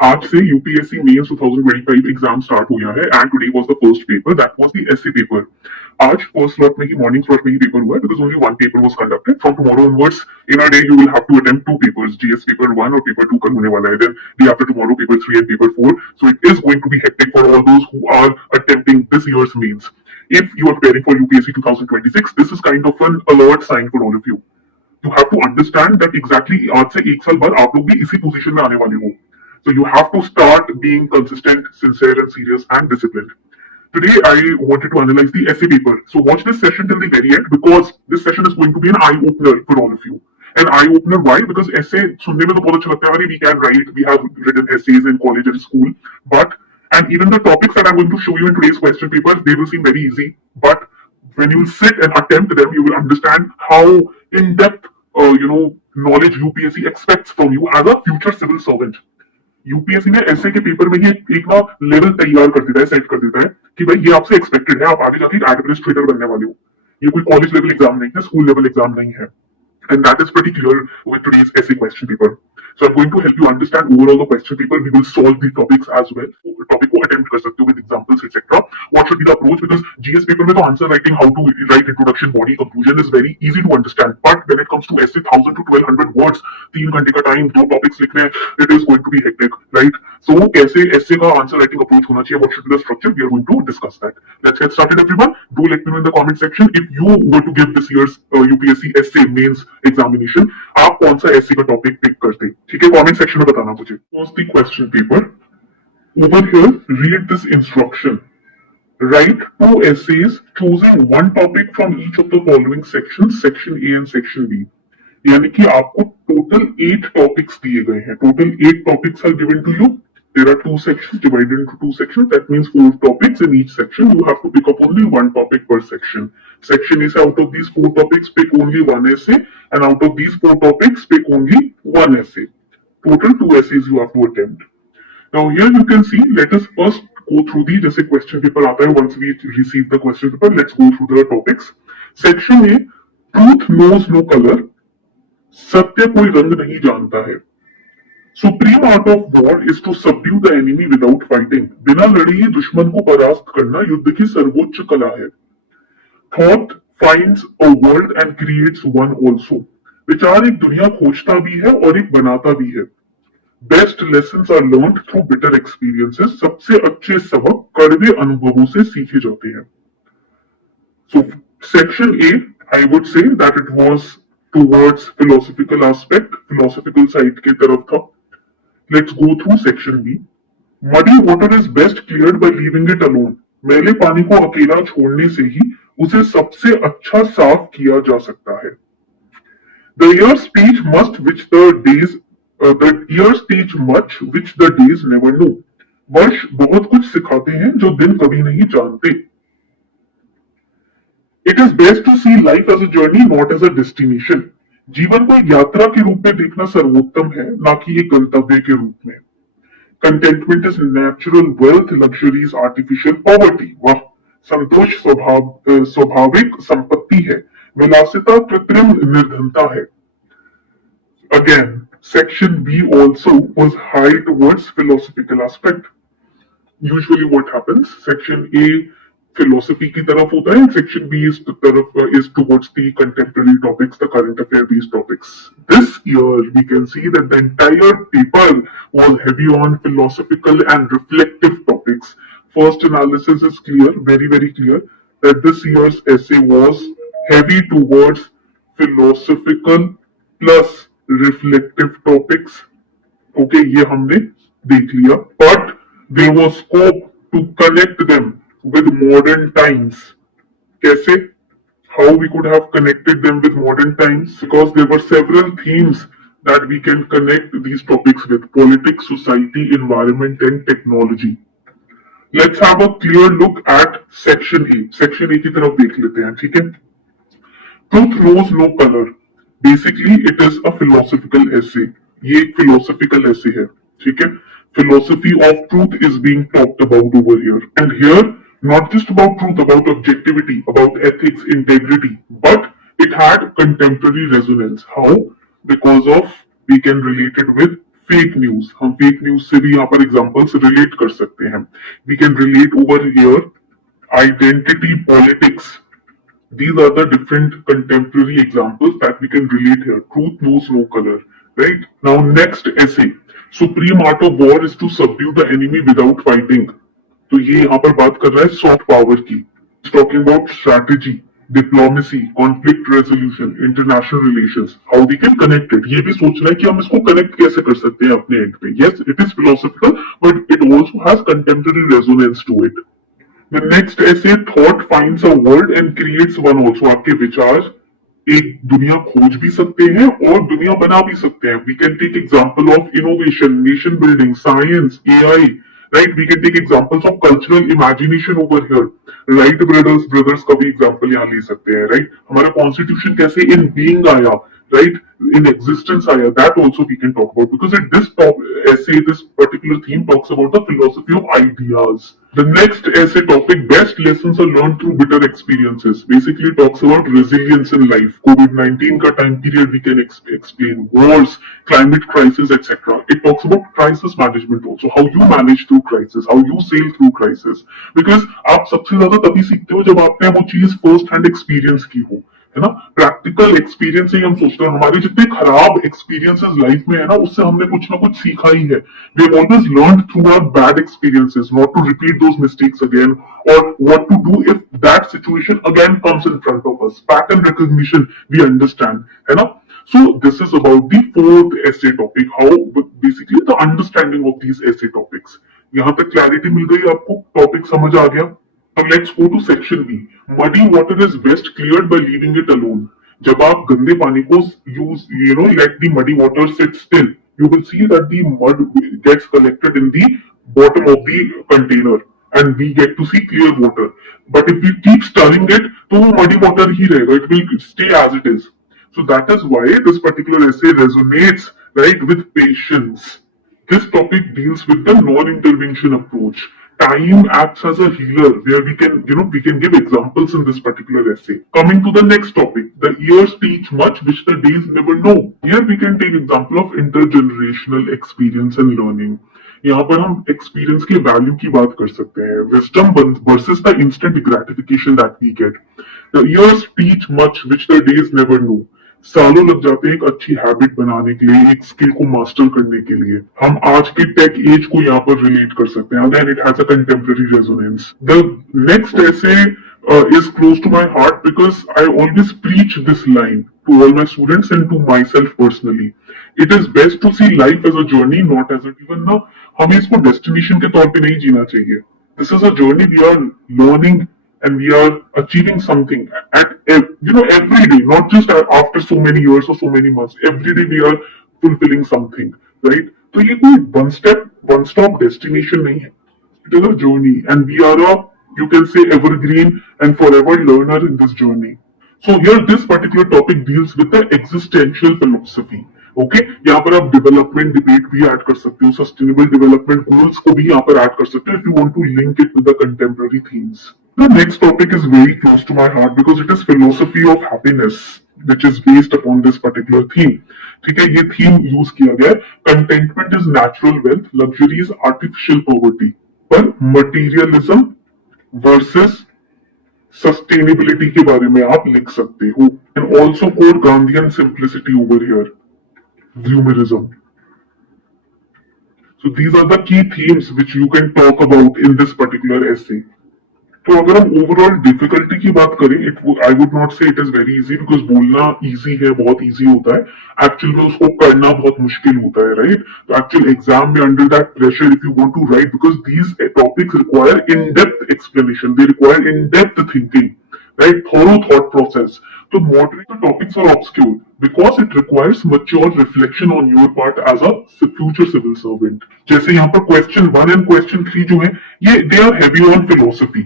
आज से UPSC mains 2025 exam start हो गया है and today was the first paper that was the essay paper. आज फर्स्ट स्लॉट में ही मॉर्निंग स्लॉट में ही पेपर हुआ है because only one paper was conducted. From tomorrow onwards in a day you will have to attempt two papers, GS paper 1 और paper 2 कल होने वाला है। Then day after tomorrow paper 3 and paper 4, so it is going to be hectic for all those who are attempting this years mains. If you are preparing for UPSC 2026, this is kind of an alert sign for all of you. You have to understand that exactly आज से एक साल बाद आप लोग भी इसी position में आने वाले हो. So you have to start being consistent, sincere, and serious and disciplined. Today I wanted to analyze the essay paper. So watch this session till the very end because this session is going to be an eye opener for all of you. An eye opener why? Because essay सुनने में तो बहुत अच्छा लगता है. We can write. We have written essays in college and school, but and even the topics that I'm going to show you in today's question papers, they will seem very easy. But when you sit and attempt them, you will understand how in-depth, knowledge UPSC expects from you as a future civil servant. UPSC ने ऐसे के paper में ही एक ना level तैयार कर देता है, सेट कर देता है कि भाई ये आपसे एक्सपेक्टेड है, आप आगे जाके एक एडमिनिस्ट्रेटर बनने वाले हो। ये कोई कॉलेज लेवल एग्जाम नहीं है, स्कूल लेवल एग्जाम नहीं है। And that is pretty clear with today's essay question paper. So I'm going to help you understand overall the question paper. We will solve the topics as well. Topic को attempt कर सकते हो with examples etc. What should be the approach? Because GS paper में तो answer writing, how to write introduction, body, conclusion is very easy to understand. But when it comes to essay, 1000 to 1200 words, 3 घंटे का time, 2 topics लिखने, it is going to be hectic, right? So कैसे essay का answer writing approach होना चाहिए? What should be the structure? We are going to discuss that. Let's get started, everyone. Do let me know in the comment section if you were to give this year's UPSC essay mains examination, आप कौन सा ऐसे का topic pick करते? ठीक है, comment section में बताना मुझे। The question paper over here, read this instruction, right 2 essays choosing one topic from each of the following sections, section A and section B। यानी कि आपको टोटल 8 टॉपिक्स दिए गए हैं। Total 8 topics are given to you. There are 2 sections divided into 2 sections. That means 4 topics in each section. You have to pick up only 1 topic per section. Section is out of these 4 topics, pick only 1 essay, and out of these 4 topics, pick only 1 essay. Total 2 essays you have to attempt. Now here you can see. Let us first go through the जैसे question paper आता है. Once we receive the question paper, let's go through the topics. Section A, truth knows no color. सत्य कोई रंग नहीं जानता है। Supreme art of war is to subdue the enemy without fighting. बिना लड़े ही दुश्मन को परास्त करना युद्ध की सर्वोच्च कला है। Thought finds a world and creates one also. विचार एक दुनिया खोजता भी है और एक बनाता भी है। Best lessons are learned through bitter experiences. सबसे अच्छे सबक कड़वे अनुभवों से सीखे जाते हैं। So section A, I would say that it was towards philosophical aspect, philosophical side की तरफ था। Let's go through section B. Muddy water is best cleared by leaving it alone. मैले पानी को अकेला छोड़ने से ही उसे सबसे अच्छा साफ किया जा सकता है। The years teach much which the days never know. वर्ष बहुत कुछ सिखाते हैं जो दिन कभी नहीं जानते। It is best to see life as a journey, not as a destination. जीवन को एक यात्रा के रूप में देखना सर्वोत्तम है, ना कि एक गंतव्य के रूप में। Contentment is natural wealth, luxuries artificial poverty. वाह, संतोष स्वाभाविक संपत्ति है, विलासिता कृत्रिम निर्धनता है। Again section B also was high towards philosophical aspect. Usually what happens, section A philosophy की तरफ होता है, सेक्शन बी इस तरफ is towards the contemporary topics, the current affair based topics. This year we can see that the entire paper was heavy on philosophical and reflective topics. First analysis is clear, very clear, that this year's essay was heavy towards philosophical plus reflective topics. Okay, ये हमने देख लिया, but there was scope to connect them with modern times. कैसे? How we could have connected them with modern times? Because there were several themes that we can connect these topics with: politics, society, environment, and technology. Let's have a clear look at section A. Section A की तरफ देख लेते हैं, ठीक है? Truth knows no color. Basically, it is a philosophical essay. ये एक philosophical essay है, ठीक है? Philosophy of truth is being talked about over here. And here, not just about truth, about objectivity, about ethics, integrity, but it had contemporary resonance. How? Because of we can relate it with fake news, हम fake news से भी यहाँ पर examples relate कर सकते हैं. We can relate over here identity politics. These are the different contemporary examples that we can relate here. Truth knows no color. Right? Now, next essay. Supreme art of war is to subdue the enemy without fighting. तो ये यहाँ पर बात कर रहा है soft power की. Talking about strategy, diplomacy, conflict resolution, international relations, how we can connect it. ये भी सोचना है कि हम इसको कनेक्ट कैसे कर सकते हैं अपने एंड पे. Yes, it is philosophical but it also has contemporary resonance to it. The next essay, thought finds a world and creates one also. आपके विचार एक दुनिया खोज भी सकते हैं और दुनिया बना भी सकते हैं. We can take example of innovation, nation building, science, AI. Right? We can take examples of cultural imagination over here. Wright brothers का भी example यहाँ ले सकते हैं. Right? हमारा constitution कैसे in being आया, right? In existence आया. That also we can talk about because this essay, this particular theme talks about the philosophy of ideas. The next essay topic, best lessons are learned through bitter experiences. Basically talks about resilience in life. COVID-19 का time period we can explain. Wars, climate crisis, etc. It talks about crisis management also. How you manage through crisis, how you sail through crisis. Because आप सबसे ज्यादा तभी सीखते हो जब आपने वो चीज first hand experience की हो. है ना. प्रैक्टिकल एक्सपीरियंस से ही हम सोचते हैं. हमारे जितने खराब एक्सपीरियंसेस लाइफ में है ना, उससे हमने कुछ ना कुछ सीखा ही है. We have always learned through our bad experiences not to repeat those mistakes again और what to do if that situation again comes in front of us. Pattern recognition we understand, है ना. So this is about the fourth essay topic, how basically the understanding of these essay topics. यहाँ तक clarity मिल गई आपको, topic समझ आ गया. Now let's go to section B. Muddy water is best cleared by leaving it alone. जब आप गंदे पानी को let the muddy water sit still, you will see that the mud gets collected in the bottom of the container and we get to see clear water. But if we keep stirring it, तो वो muddy water ही रहेगा. It will stay as it is. So that is why this particular essay resonates, right, with patience. This topic deals with the non-intervention approach. Time acts as a healer where we can give examples in this particular essay. Coming to the next topic, the years teach much which the days never know. Here we can take example of intergenerational experience and learning. यहाँ पर हम experience के value की बात कर सकते हैं. Wisdom versus the instant gratification that we get. The years teach much which the days never know. सालों लग जाते हैं एक अच्छी हैबिट बनाने के लिए, एक स्किल को मास्टर करने के लिए. हम आज के टेक एज को यहाँ पर रिलेट कर सकते हैं. Again it has a contemporary resonance. The next ऐसे is close to my heart because I always preach this line to all my students and to myself personally. It is best to see life as a journey, not as a even now. हमें इसको destination के तौर पे नहीं जीना चाहिए. This is a journey we are learning and we are achieving something at every day, not just after so many years or so many months. Every day we are fulfilling something, right? तो ये कोई one stop destination नहीं है. It is a journey and we are a, you can say, evergreen and forever learner in this journey. So here this particular topic deals with the existential philosophy. Okay यहाँ पर आप development debate भी add कर सकते हो, sustainable development goals को भी यहाँ पर ऐड कर सकते हो if you want to link it with the contemporary themes. The next topic is very close to my heart because it is philosophy of happiness which is based upon this particular theme. ठीक है, ये theme use किया गया है. Contentment is natural wealth, luxury is artificial poverty. पर materialism versus sustainability के बारे में आप लिख सकते हो. And also quote Gandhian simplicity over here, consumerism. So these are the key themes which you can talk about in this particular essay. तो अगर हम ओवरऑल डिफिकल्टी की बात करें, आई वुड नॉट से it is very easy because बोलना easy है, बहुत इजी होता है. एक्चुअल में उसको करना बहुत मुश्किल होता है, राइट? तो एक्चुअल एग्जाम में under that pressure if you want to write, because these topics require in depth explanation, they require in depth thinking, right? Thorough thought process. So moderate topics are obscure because it requires mature reflection on your part as a future civil servant. जैसे यहाँ पर question 1 and question 3 जो है, ये they are heavy on philosophy.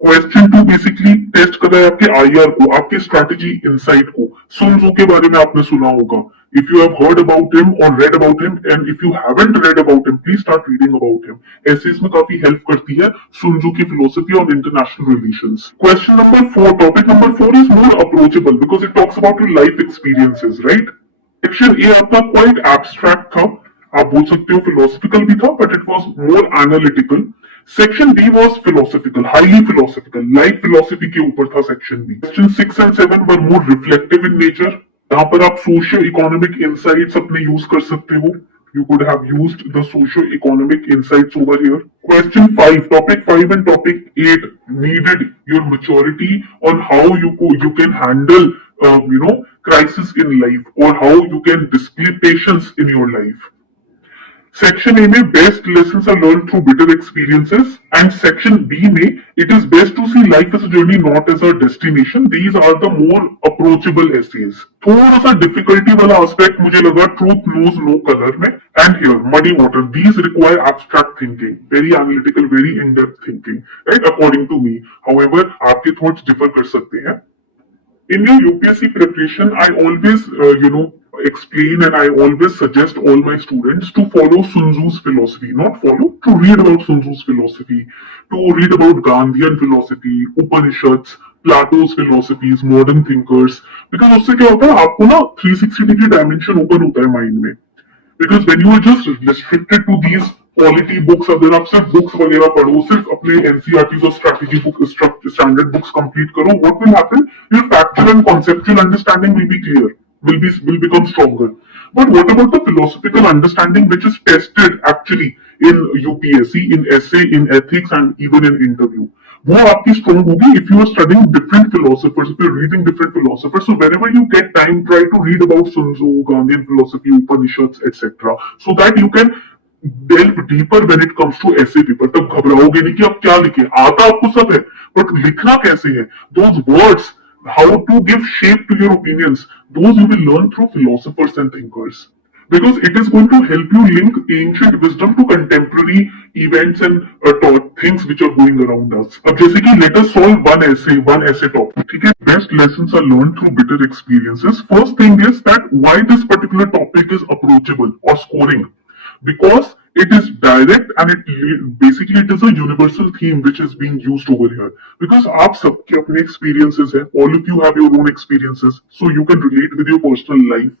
Question 2 basically test कर रहा है आपके आईआर को, आपके स्ट्रैटेजी इनसाइट को. सुन त्जू के बारे में आपने सुना होगा. If you have heard about him or read about him, and if you haven't read about him, please start reading about him. ऐसे इसमें काफी हेल्प करती है सुन त्जू की philosophy on international relations. Question number 4, topic number 4 is more approachable because it talks about your life experiences, right? Section A आपका quite abstract था. आप बोल सकते हो फिलोसफिकल भी था, but it was more analytical. Section B was philosophical, highly philosophical, life philosophy के ऊपर था section B. Question 6 and 7 were more reflective in nature. यहाँ पर आप सोशियो इकोनॉमिक इंसाइट्स अपने यूज कर सकते हो। You could have used the socio-economic insights over here. Question 5, topic 5 and topic 8 needed your maturity on how you can handle crisis in life, or how you can display patience in your life. Section A में best lesson are learn through bitter experiences, and section B में it is best to see life as a journey not as a destination. These are the more approachable essays. थोड़ा सा difficulty वाला aspect मुझे लगा truth knows no colour में, and here muddy water, these require abstract thinking, very analytical, very in depth thinking, right, according to me. However आपके thoughts differ कर सकते हैं। In your UPSC preparation, I always, explain, and I always suggest all my students to follow Sun Tzu's philosophy. Not follow, to read about Sun Tzu's philosophy, to read about Gandhian philosophy, Upanishads, Plato's philosophies, modern thinkers. Because उससे क्या होता है, आपको ना 360 degree dimension open होता है mind में। Because when you are just restricted to these quality books, अगर आप सिर्फ बुक्स वगैरह पढ़ो, सिर्फ अपने एनसीईआरटी और strategy book standard books complete करो, what will happen, your factual and conceptual understanding will be clear, will become stronger. But what about the philosophical understanding which is tested actually in UPSC, in essay, in ethics, and even in interview? वो आपकी strong होगी if you are studying different philosophers, if you're reading different philosophers. So whenever you get time, try to read about Sun Tzu, Gandhian philosophy, Upanishads, etc. So that you can delve deeper when it comes to essay paper. तब घबराओगे नहीं कि आप क्या लिखे, आता आपको सब है, but लिखना कैसे है, those words, how to give shape to your opinions, those you will learn through philosophers and thinkers. Because it is going to help you link ancient wisdom to contemporary events and things which are going around us. अब जैसे कि let us solve one essay topic, ठीक है? Best lessons are learned through bitter experiences. First thing is that why this particular topic is approachable or scoring. Because it is direct, and basically it is a universal theme which is being used over here. Because आप सबके अपने experiences हैं, all of you have your own experiences, so you can relate with your personal life.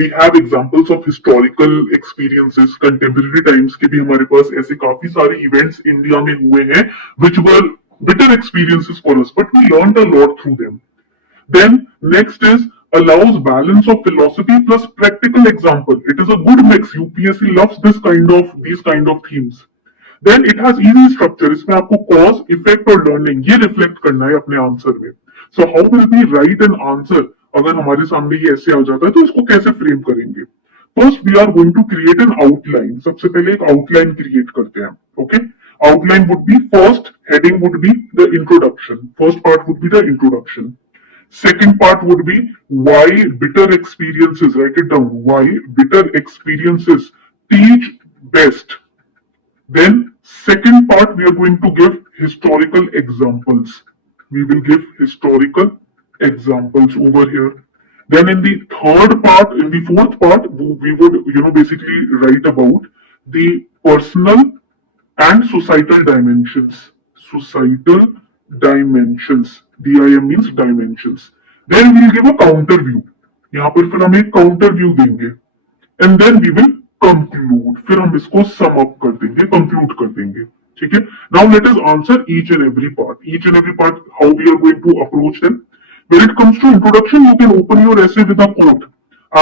We have examples of historical experiences, contemporary times के भी हमारे पास ऐसे काफी सारे events इंडिया में हुए हैं which were bitter experiences for us, but we learned a lot through them. Then next is allows balance of philosophy plus practical example. It is a good mix. UPSC loves these kind of themes. Then it has easy structure. इसमें आपको cause, effect और learning ये reflect करना है अपने answer में. So how will we write an answer? अगर हमारे सामने ये ऐसे आ जाता है तो इसको कैसे फ्रेम करेंगे? First we are going to create an outline. सबसे पहले एक outline create करते हैं. Okay? Outline would be, first heading would be the introduction. First part would be the introduction. Second part would be why bitter experiences, write it down, why bitter experiences teach best. Then second part we are going to give historical examples. We will give historical examples over here. Then in the third part, in the fourth part, we would basically write about the personal and societal dimensions. Societal dimensions. DIM means dimensions. Then we will give a counter view. यहाँ पर फिर हम एक counter view देंगे. And then we will conclude. फिर हम इसको sum up कर देंगे, conclude कर देंगे. ठीक है? Now let us answer each and every part. Each and every part, how we are going to approach them. When it comes to introduction, you can open your essay with a quote.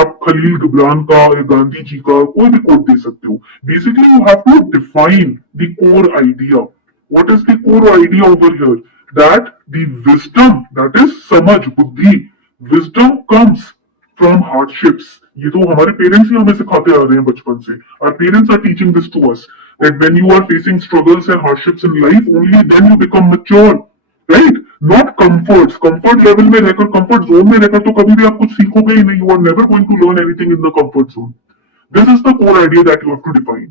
आप खलील गिब्रान का या गांधी जी का कोई भी coat दे सकते हो. Basically, you have to define the core idea. What is the core idea over here? That the wisdom, that is समझ, बुद्धि, wisdom comes from hardships. ये तो हमारे पेरेंट्स ही हमें सिखाते आ रहे हैं बचपन से. Our parents are teaching this to us, that when you are facing struggles and hardships in life, only then you become mature, right? Not comforts. Comfort level में रहकर, comfort zone में रहकर तो कभी भी आप कुछ सीखोगे ही नहीं. You are never going to learn anything in the comfort zone. This is the core idea that you have to define.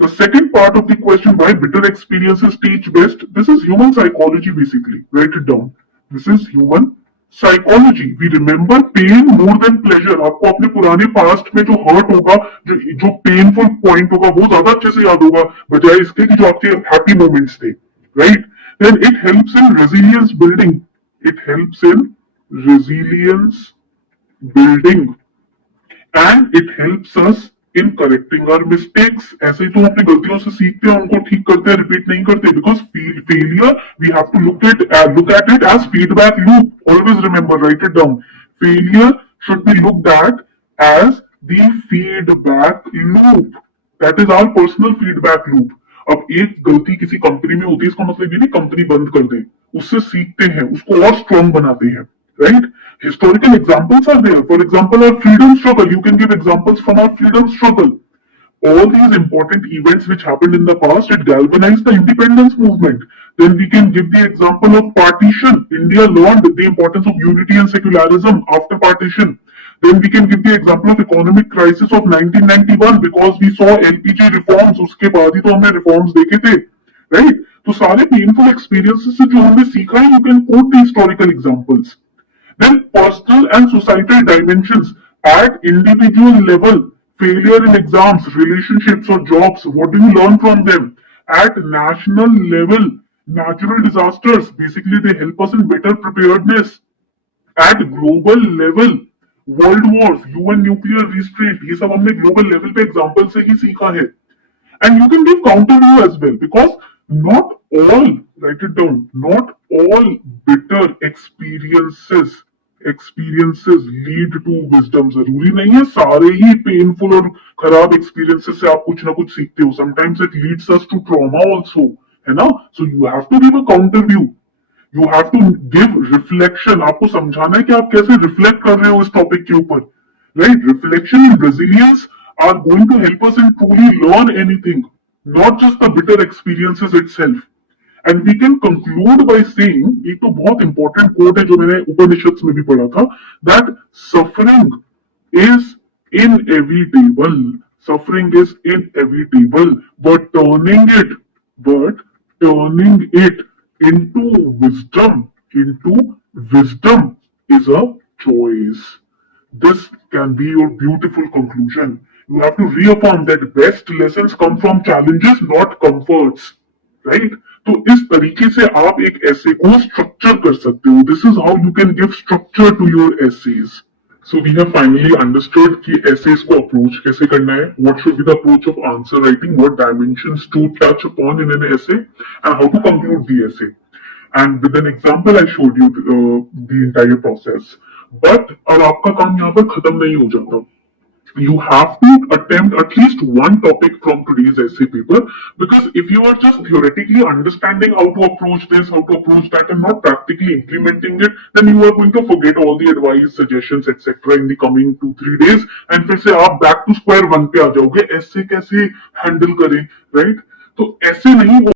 The second part of the question, why bitter experiences teach best, this is human psychology basically. Write it down. This is human psychology. We remember pain more than pleasure. आपको अपने पुराने past में जो hurt होगा, जो painful point होगा, वो ज्यादा अच्छे से याद होगा बजाय इसके कि जो आपके हैप्पी मोमेंट्स थे, right? Then it helps in resilience building. It helps in resilience building, and it helps us in correcting our mistakes. ऐसे ही तो हम अपनी गलतियों से सीखते हैं, उनको ठीक करते हैं, रिपीट नहीं करते, because failure we have to look at it as feedback loop. Always remember, write it down. Failure should be looked at as the feedback loop. That is our personal feedback loop. अब एक गलती किसी company में होती है, इसका मतलब ये नहीं कंपनी बंद कर दे, उससे सीखते हैं, उसको और स्ट्रॉन्ग बनाते हैं, right? Historical examples are there. For example, our freedom struggle. You can give examples from our freedom struggle. All these important events which happened in the past, it galvanized the independence movement. Then we can give the example of partition. India learned the importance of unity and secularism after partition. Then we can give the example of economic crisis of 1991 because we saw LPG reforms. उसके बाद ही तो हमने reforms देखे थे, right? तो सारे painful experiences से जो हमने सीखा है, you can quote the historical examples. Then personal and societal dimensions at individual level, failure in exams, relationships or jobs, what do you learn from them? At national level, natural disasters, basically they help us in better preparedness. At global level, world wars, UN nuclear restraint, ये सब हमने global level पे example से ही सीखा है. And you can give counter view as well, because not all, write it down, not all bitter experiences lead to wisdom. जरूरी नहीं है सारे ही painful और खराब experiences से आप कुछ ना कुछ सीखते हो. Sometimes it leads us to trauma also, है ना? So you have to give a counter view. You have to give reflection. आपको समझाना है कि आप कैसे reflect कर रहे हो इस टॉपिक के ऊपर, right? Reflection and resilience are going to help us in truly learn anything, not just the bitter experiences itself. And we can conclude by saying, एक तो बहुत important quote है जो मैंने उपनिषद में भी पढ़ा था, that suffering is inevitable. Suffering is inevitable, but turning it into wisdom is a choice. This can be your beautiful conclusion. You have to reaffirm that best lessons come from challenges, not comforts. Right? तो इस तरीके से आप एक essay को structure कर सकते हो. This is how you can give structure to your essays. So we have finally understood कि essays को approach कैसे करना है. What should be the approach of answer writing? What dimensions to touch upon in an essay, and how to conclude the essay. And with an example, I showed you the entire process. But अब आपका काम यहाँ पर खत्म नहीं हो जाता. You have to attempt at least one topic from today's essay paper, because if you are just theoretically understanding how to approach this, how to approach that, and not practically implementing it, then you are going to forget all the advice, suggestions, etc. in the coming 2-3 days, and फिर से आप back to square one पे आ जाओगे. essay कैसे handle करें, right? तो ऐसे नहीं